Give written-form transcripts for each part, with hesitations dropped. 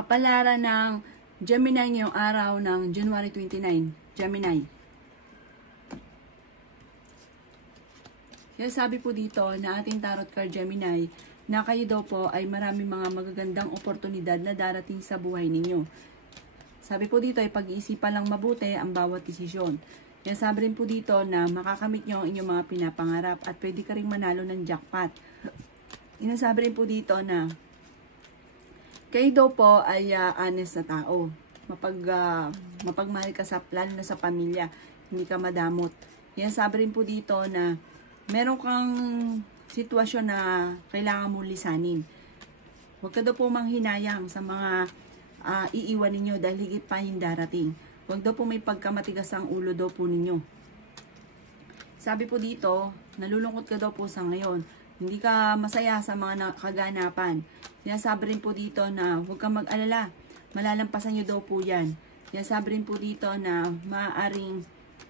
Kapalaran ng Gemini ngayong araw ng January 29. Gemini. Kaya sabi po dito na ating tarot card Gemini na kayo daw po ay marami mga magagandang oportunidad na darating sa buhay ninyo. Sabi po dito ay pag-iisipan lang mabuti ang bawat desisyon. Kaya sabi rin po dito na makakamit nyo ang inyong mga pinapangarap at pwede ka rin manalo ng jackpot. Inasabi rin po dito na kayo daw po ay honest na tao. Mapagmahal ka lalo na sa pamilya. Hindi ka madamot. Inasabi rin po dito na meron kang sitwasyon na kailangan mong lisanin. Huwag ka daw po manghinayang sa mga iiwan ninyo dahil higit pa yung darating. Huwag daw po may pagkamatigas ang ulo daw po ninyo. Sabi po dito, nalulungkot ka daw po sa ngayon. Hindi ka masaya sa mga kaganapan. Sinasabi rin po dito na huwag kang mag-alala. Malalampasan nyo daw po yan. Sinasabi rin po dito na maaaring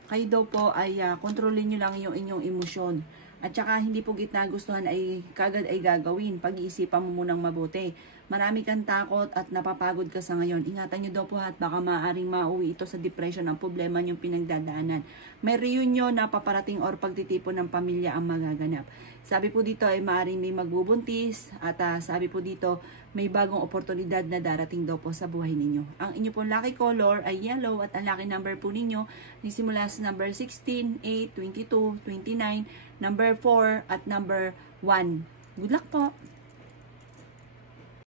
kayo daw po ay kontrolin nyo lang yung inyong emosyon. At saka hindi po kita gustuhan ay kagad ay gagawin. Pag-iisipan mo munang mabuti. Marami kang takot at napapagod ka sa ngayon. Ingatan nyo daw po at baka maaaring mauwi ito sa depression ang problema nyong pinagdadaanan. May reunion na paparating or pagtitipon ng pamilya ang magaganap. Sabi po dito ay maaaring may magbubuntis at sabi po dito may bagong oportunidad na darating daw po sa buhay ninyo. Ang inyo po lucky color ay yellow at ang lucky number po ninyo nagsimula sa number 16, 8, 22, 29, number 4 at number 1. Good luck po!